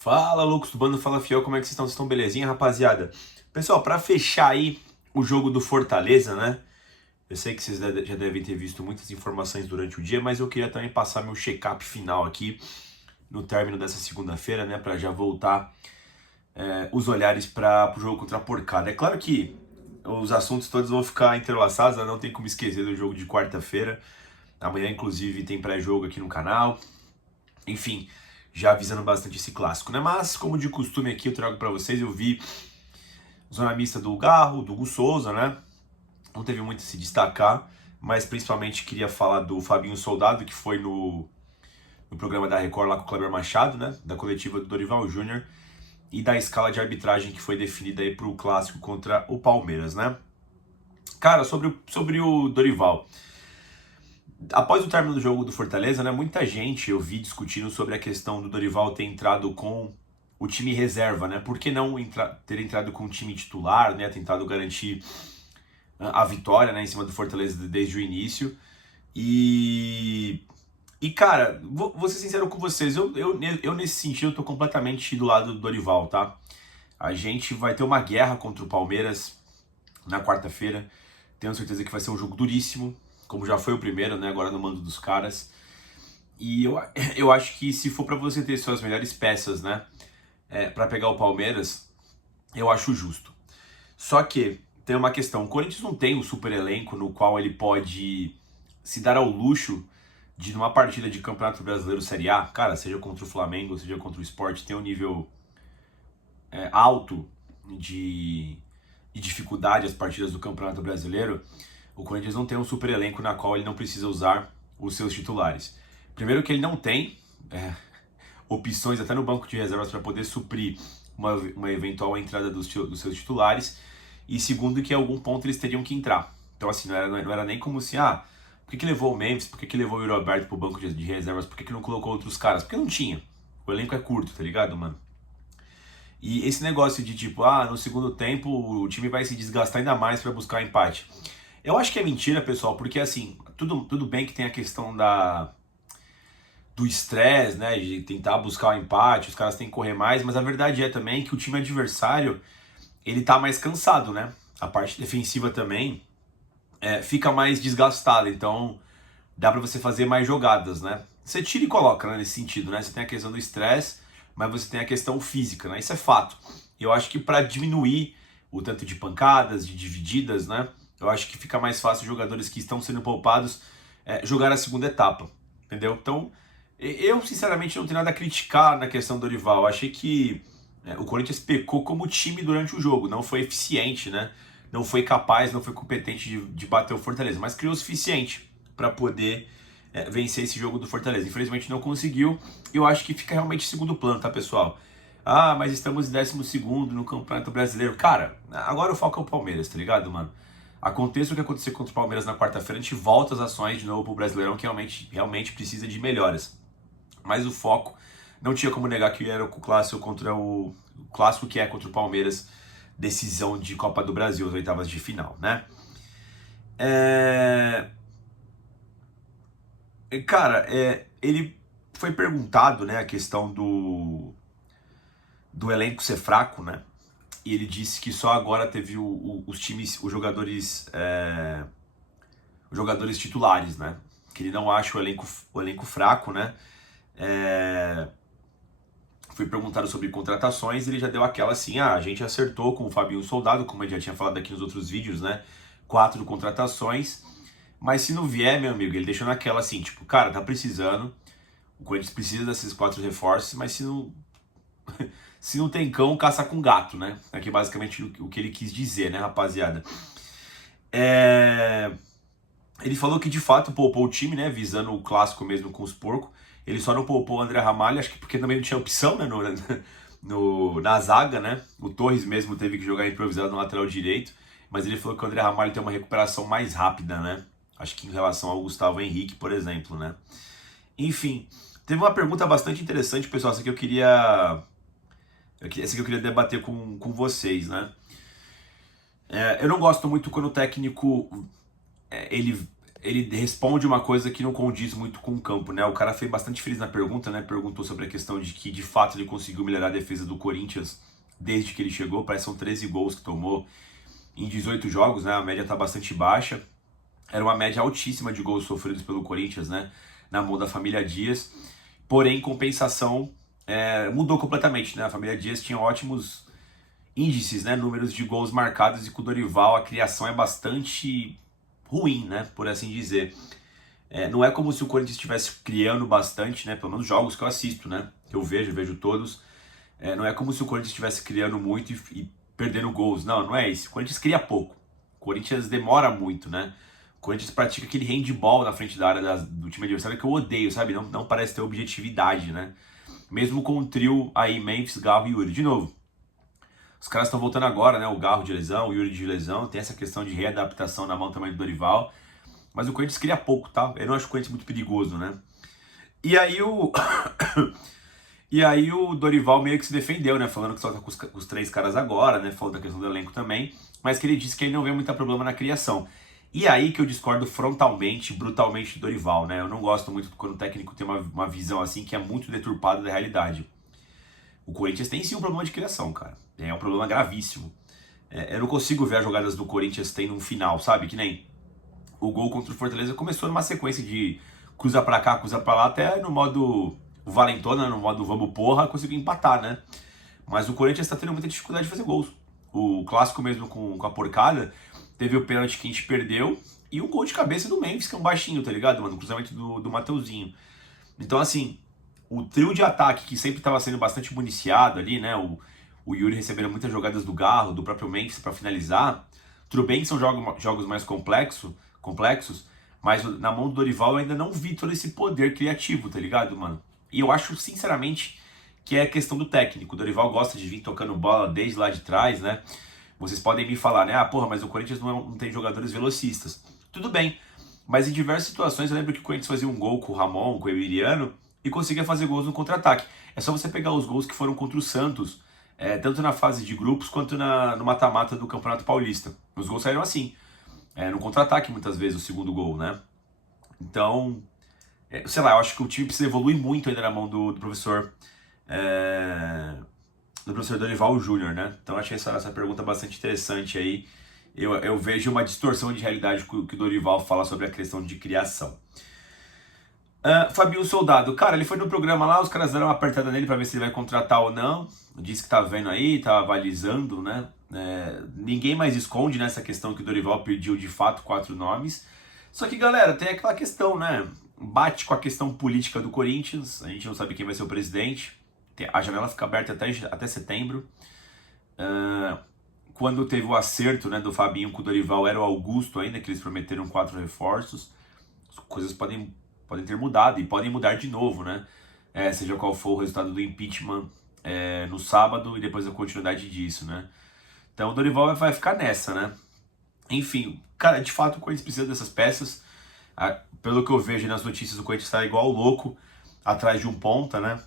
Fala, loucos do bando, fala fiel, como é que vocês estão? Vocês estão belezinha, rapaziada? Pessoal, pra fechar aí o jogo do Fortaleza, né? Eu sei que vocês já devem ter visto muitas informações durante o dia, mas eu queria também passar meu check-up final aqui no término dessa segunda-feira, né? Pra já voltar os olhares para o jogo contra a Porcada. É claro que os assuntos todos vão ficar entrelaçados, né? Não tem como esquecer do jogo de quarta-feira. Amanhã, inclusive, tem pré-jogo aqui no canal. Enfim, já avisando bastante esse clássico, né? Mas, como de costume aqui, eu trago para vocês, eu vi zona mista do Garro, do Hugo Souza, né? Não teve muito a se destacar, mas principalmente queria falar do Fabinho Soldado, que foi no programa da Record lá com o Kleber Machado, né? Da coletiva do Dorival Júnior, e da escala de arbitragem que foi definida aí pro clássico contra o Palmeiras, né? Cara, sobre o Dorival. Após o término do jogo do Fortaleza, né, muita gente eu vi discutindo sobre a questão do Dorival ter entrado com o time reserva, né? Por que não ter entrado com o time titular, né? Tentado garantir a vitória, né, em cima do Fortaleza desde o início. E cara, vou ser sincero com vocês, eu nesse sentido tô completamente do lado do Dorival, tá? A gente vai ter uma guerra contra o Palmeiras na quarta-feira. Tenho certeza que vai ser um jogo duríssimo, como já foi o primeiro, né? Agora no mando dos caras. E eu acho que se for para você ter suas melhores peças, né? Para pegar o Palmeiras, eu acho justo. Só que tem uma questão: o Corinthians não tem um super elenco no qual ele pode se dar ao luxo de, numa partida de Campeonato Brasileiro Série A, cara, seja contra o Flamengo, seja contra o Sport, ter um nível alto de, de dificuldade as partidas do Campeonato Brasileiro. O Corinthians não tem um super elenco na qual ele não precisa usar os seus titulares. Primeiro que ele não tem opções até no banco de reservas para poder suprir uma eventual entrada dos seus titulares. E segundo que em algum ponto eles teriam que entrar. Então assim, não era nem como se, por que levou o Memphis, por que levou o Yuri Alberto pro banco de reservas, por que não colocou outros caras? Porque não tinha. O elenco é curto, tá ligado, mano? E esse negócio de tipo, no segundo tempo o time vai se desgastar ainda mais para buscar empate. Eu acho que é mentira, pessoal, porque assim, tudo bem que tem a questão do estresse, né, de tentar buscar o empate, os caras têm que correr mais, mas a verdade é também que o time adversário, ele tá mais cansado, né? A parte defensiva também fica mais desgastada, então dá para você fazer mais jogadas, né? Você tira e coloca, né, nesse sentido, né? Você tem a questão do estresse, mas você tem a questão física, né? Isso é fato. Eu acho que para diminuir o tanto de pancadas, de divididas, né? Eu acho que fica mais fácil os jogadores que estão sendo poupados jogar a segunda etapa, entendeu? Então, eu sinceramente não tenho nada a criticar na questão do Dorival. Eu achei que o Corinthians pecou como time durante o jogo, não foi eficiente, né? Não foi capaz, não foi competente de bater o Fortaleza, mas criou o suficiente para poder vencer esse jogo do Fortaleza. Infelizmente não conseguiu. Eu acho que fica realmente em segundo plano, tá, pessoal? Mas estamos em 12º no Campeonato Brasileiro. Cara, agora o foco é o Palmeiras, tá ligado, mano? Aconteça o que acontecer contra o Palmeiras na quarta-feira, a gente volta as ações de novo pro Brasileirão, que realmente precisa de melhoras. Mas o foco, não tinha como negar que era o clássico contra o clássico que é contra o Palmeiras, decisão de Copa do Brasil, as oitavas de final, né? Cara, ele foi perguntado, né, a questão do elenco ser fraco, né? E ele disse que só agora teve os times, os jogadores titulares, né? Que ele não acha o elenco fraco, né? Foi perguntado sobre contratações, ele já deu aquela assim, a gente acertou com o Fabinho Soldado, como eu já tinha falado aqui nos outros vídeos, né? 4 contratações, mas se não vier, meu amigo, ele deixou naquela assim, tipo, cara, tá precisando, o Corinthians precisa desses 4 reforços, mas se não tem cão, caça com gato, né? Aqui basicamente o que ele quis dizer, né, rapaziada? Ele falou que de fato poupou o time, né? Visando o clássico mesmo com os porcos. Ele só não poupou o André Ramalho, acho que porque também não tinha opção, né? Na zaga, né? O Torres mesmo teve que jogar improvisado no lateral direito. Mas ele falou que o André Ramalho tem uma recuperação mais rápida, né? Acho que em relação ao Gustavo Henrique, por exemplo, né? Enfim, teve uma pergunta bastante interessante, pessoal. Essa que eu queria debater com vocês, né? Eu não gosto muito quando o técnico ele ele responde uma coisa que não condiz muito com o campo, né? O cara foi bastante feliz na pergunta, né? Perguntou sobre a questão de que, de fato, ele conseguiu melhorar a defesa do Corinthians desde que ele chegou. Parece que são 13 gols que tomou em 18 jogos, né? A média tá bastante baixa. Era uma média altíssima de gols sofridos pelo Corinthians, né? Na mão da família Dias. Porém, em compensação, mudou completamente, né? A família Dias tinha ótimos índices, né? Números de gols marcados, e com o Dorival a criação é bastante ruim, né? Por assim dizer. Não é como se o Corinthians estivesse criando bastante, né? Pelo menos jogos que eu assisto, né? Que eu vejo todos. Não é como se o Corinthians estivesse criando muito e perdendo gols. Não, não é isso. O Corinthians cria pouco. O Corinthians demora muito, né? O Corinthians pratica aquele handball na frente da área do time adversário que eu odeio, sabe? Não parece ter objetividade, né? Mesmo com o trio aí, Memphis, Garro e Yuri. De novo, os caras estão voltando agora, né? O Garro de lesão, o Yuri de lesão. Tem essa questão de readaptação na mão também do Dorival. Mas o Corinthians cria pouco, tá? Eu não acho o Corinthians muito perigoso, né? E aí o... E aí o Dorival meio que se defendeu, né? Falando que só tá com os 3 caras agora, né? Falou da questão do elenco também. Mas que ele disse que ele não vê muito problema na criação. E aí que eu discordo frontalmente, brutalmente do Dorival, né? Eu não gosto muito quando o técnico tem uma visão assim que é muito deturpada da realidade. O Corinthians tem sim um problema de criação, cara. É um problema gravíssimo. Eu não consigo ver as jogadas do Corinthians tendo um final, sabe? Que nem o gol contra o Fortaleza começou numa sequência de cruza pra cá, cruza pra lá, até no modo o Valentona, no modo vamos porra, conseguiu empatar, né? Mas o Corinthians tá tendo muita dificuldade de fazer gols. O clássico mesmo com a porcada, teve o pênalti que a gente perdeu e um gol de cabeça do Memphis, que é um baixinho, tá ligado, mano? O cruzamento do Mateuzinho. Então, assim, o trio de ataque que sempre estava sendo bastante municiado ali, né? O Yuri recebendo muitas jogadas do Garro, do próprio Memphis para finalizar. Tudo bem que são jogos mais complexos, mas na mão do Dorival eu ainda não vi todo esse poder criativo, tá ligado, mano? E eu acho, sinceramente, que é questão do técnico. O Dorival gosta de vir tocando bola desde lá de trás, né? Vocês podem me falar, né? Ah, porra, mas o Corinthians não tem jogadores velocistas. Tudo bem, mas em diversas situações eu lembro que o Corinthians fazia um gol com o Ramon, com o Emiliano, e conseguia fazer gols no contra-ataque. É só você pegar os gols que foram contra o Santos, tanto na fase de grupos quanto no mata-mata do Campeonato Paulista. Os gols saíram assim, no contra-ataque muitas vezes, o segundo gol, né? Então, sei lá, eu acho que o time precisa evoluir muito ainda na mão do professor Dorival Júnior, né? Então achei essa pergunta bastante interessante aí. Eu vejo uma distorção de realidade que o Dorival fala sobre a questão de criação. Fabinho Soldado, cara, ele foi no programa lá, os caras deram uma apertada nele pra ver se ele vai contratar ou não. Disse que tá vendo aí, tá avalizando, né? Ninguém mais esconde nessa questão que o Dorival pediu de fato 4 nomes. Só que, galera, tem aquela questão, né? Bate com a questão política do Corinthians, a gente não sabe quem vai ser o presidente. A janela fica aberta até setembro. Quando teve o acerto, né, do Fabinho com o Dorival, era o Augusto ainda, que eles prometeram 4 reforços. As coisas podem ter mudado e podem mudar de novo, né? Seja qual for o resultado do impeachment no sábado e depois a continuidade disso, né? Então o Dorival vai ficar nessa, né? Enfim, cara, de fato o Corinthians precisa dessas peças. Pelo que eu vejo nas notícias, o Corinthians está igual louco atrás de um ponta, né?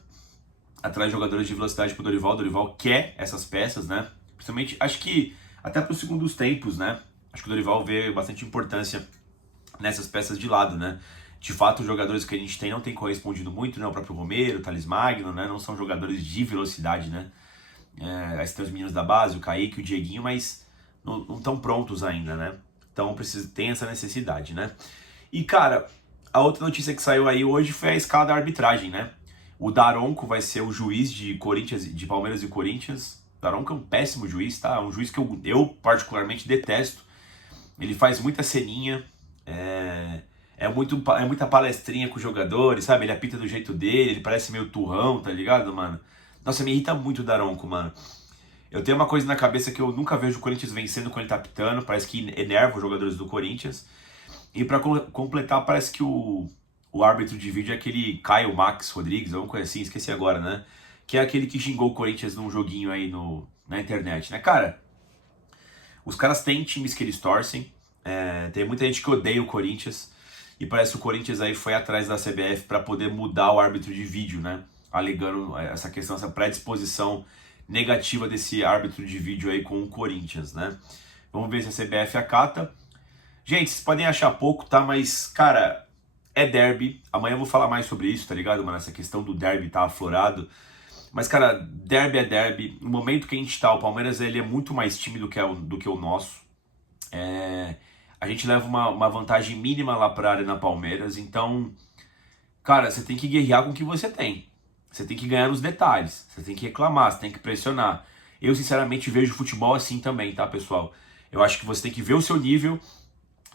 Atrás de jogadores de velocidade pro Dorival. O Dorival quer essas peças, né? Principalmente, acho que até para os segundos tempos, né? Acho que o Dorival vê bastante importância nessas peças de lado, né? De fato, os jogadores que a gente não tem correspondido muito, né? O próprio Romero, o Thales Magno, né? Não são jogadores de velocidade, né? Aí tem os meninos da base, o Kaique, o Dieguinho, mas não estão prontos ainda, né? Então tem essa necessidade, né? E, cara, a outra notícia que saiu aí hoje foi a escala da arbitragem, né? O Daronco vai ser o juiz de Palmeiras e Corinthians. O Daronco é um péssimo juiz, tá? É um juiz que eu particularmente detesto. Ele faz muita ceninha, muita palestrinha com os jogadores, sabe? Ele apita do jeito dele, ele parece meio turrão, tá ligado, mano? Nossa, me irrita muito o Daronco, mano. Eu tenho uma coisa na cabeça que eu nunca vejo o Corinthians vencendo quando ele tá apitando, parece que enerva os jogadores do Corinthians. E pra completar, parece que o árbitro de vídeo é aquele Caio Max Rodrigues, alguma coisa assim, esqueci agora, né? Que é aquele que xingou o Corinthians num joguinho aí na internet, né? Cara, os caras têm times que eles torcem, tem muita gente que odeia o Corinthians, e parece que o Corinthians aí foi atrás da CBF para poder mudar o árbitro de vídeo, né? Alegando essa questão, essa predisposição negativa desse árbitro de vídeo aí com o Corinthians, né? Vamos ver se a CBF acata. Gente, vocês podem achar pouco, tá? Mas, cara, é derby. Amanhã eu vou falar mais sobre isso, tá ligado, mano? Essa questão do derby tá aflorado. Mas, cara, derby é derby. No momento que a gente tá, o Palmeiras ele é muito mais time do que o nosso. A gente leva uma vantagem mínima lá pra Arena Palmeiras. Então, cara, você tem que guerrear com o que você tem. Você tem que ganhar nos detalhes. Você tem que reclamar, você tem que pressionar. Eu, sinceramente, vejo futebol assim também, tá, pessoal? Eu acho que você tem que ver o seu nível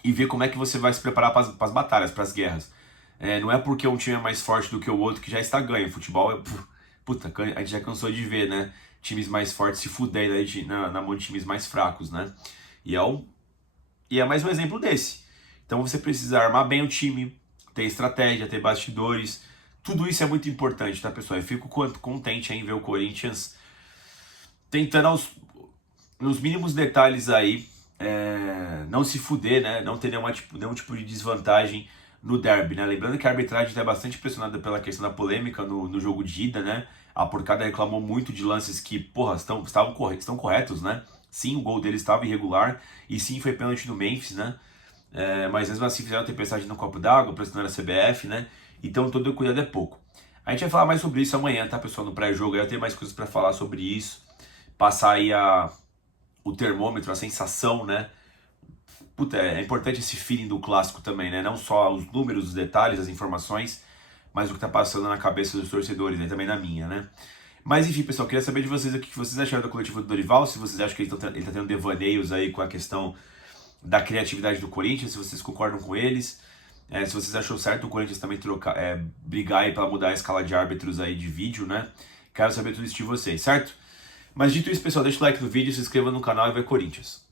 e ver como é que você vai se preparar para as batalhas, para as guerras. Não é porque um time é mais forte do que o outro que já está ganho. Futebol é. Puta, a gente já cansou de ver, né? Times mais fortes se fudendo aí na mão de times mais fracos, né? E é mais um exemplo desse. Então você precisa armar bem o time, ter estratégia, ter bastidores. Tudo isso é muito importante, tá, pessoal? Eu fico contente em ver o Corinthians tentando nos mínimos detalhes aí não se fuder, né? Não ter nenhum tipo de desvantagem no derby, né? Lembrando que a arbitragem está bastante pressionada pela questão da polêmica no jogo de ida, né? A porcada reclamou muito de lances que, porra, estão corretos, né? Sim, o gol dele estava irregular e sim, foi pênalti do Memphis, né? Mas mesmo assim fizeram tempestade no copo d'água, pressionando a CBF, né? Então todo cuidado é pouco. A gente vai falar mais sobre isso amanhã, tá, pessoal? No pré-jogo, eu tenho mais coisas para falar sobre isso. Passar aí o termômetro, a sensação, né? Puta, é importante esse feeling do clássico também, né? Não só os números, os detalhes, as informações, mas o que tá passando na cabeça dos torcedores, né? Também na minha, né? Mas enfim, pessoal, queria saber de vocês o que vocês acharam da coletiva do Dorival, se vocês acham que ele tá tendo devaneios aí com a questão da criatividade do Corinthians, se vocês concordam com eles, se vocês acham certo o Corinthians também brigar aí para mudar a escala de árbitros aí de vídeo, né? Quero saber tudo isso de vocês, certo? Mas dito isso, pessoal, deixa o like no vídeo, se inscreva no canal e vai Corinthians!